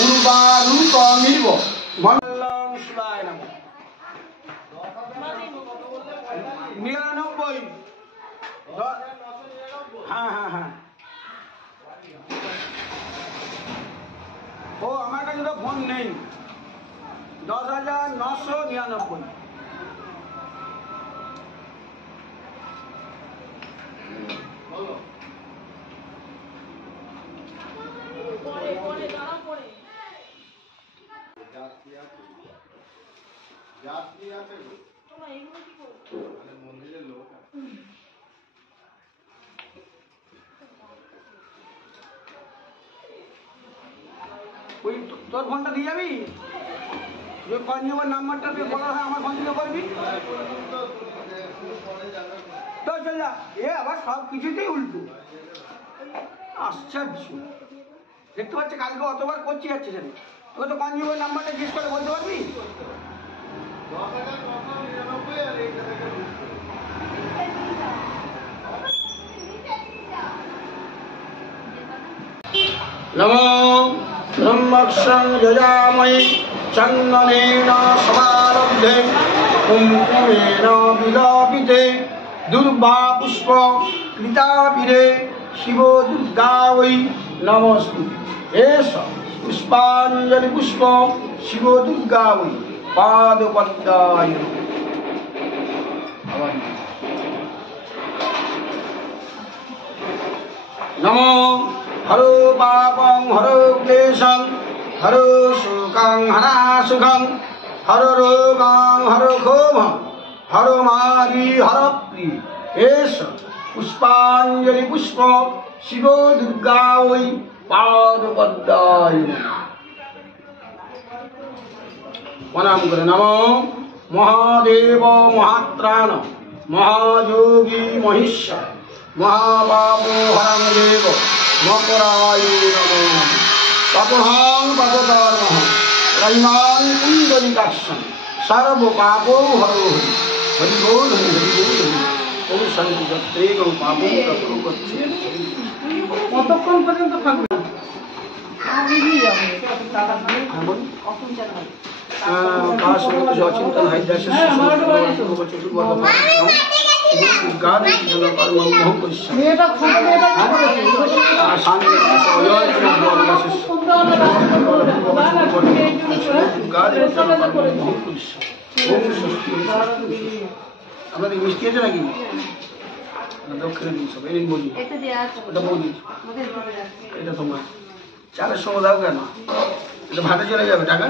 উর্বারুকমিব মঙ্গলং শিবায় নমঃ। 99। হ্যাঁ। ও আমার কাছে তো ফোন নেই। 10,999। ওই তোর ফোনটা দিয়ে যাবি, যে কনজিউমার নাম্বারটা তুই বলা হয় আমার ফোন থেকে করবি তো চল যা। এ আবার সব কিছুতেই উল্টো, আশ্চর্য। দেখতে পাচ্ছি কালকে অতবার করছি যাচ্ছে সেটা, তোকে তো কনজিউমার নাম্বারটা জিজ্ঞেস করে বলতে পারবি। নমো ব্রহ্মক্ষং যজামহি চন্দনেন সমারব্ধে কুঙ্কুমেন বিলপিতে দুর্বা পুষ্প কৃতাবিরে শিব দুর্গা বৈ নমস্তুতে। এষ পুষ্পাঞ্জলি পুষ্প শিব দুর্গা বৈ পাদপদ্মায়। নমো হরো পাপং হরো ক্লেশং হরো শোকং হরা সুখং হরো রোগং হরো ক্ষোভং হরো মারি হর প্রিয়। এষ পুষ্পাঞ্জলি পুষ্প শিব দুর্গা ওই পাদপদ্মায় প্রণাম করে। নমো মহাদেব মহাত্রাণ মহাযোগী মহিষ্যর মহাবাবু হরং দেব মকরায় নমো নমঃ। তপহং পাপকর্মঃ রৈমাং কুণ্ডলিকাক্ষং সর্ব পাপো হরো হরি হরি বল হরি হরি বল হরি ওম শান্তি যত্রে গো পাপং তত্র গচ্ছে। কতক্ষণ পর্যন্ত থাকবে? অচিন্তন হাইদাস আপনাদের মিষ্টি আছে নাকি? দক্ষিণে দিন সব এই বলি, এটা বলি, এটা তোমার চালের সঙ্গে দাও কেন? এটা ভাতে চলে যাবে টাকা।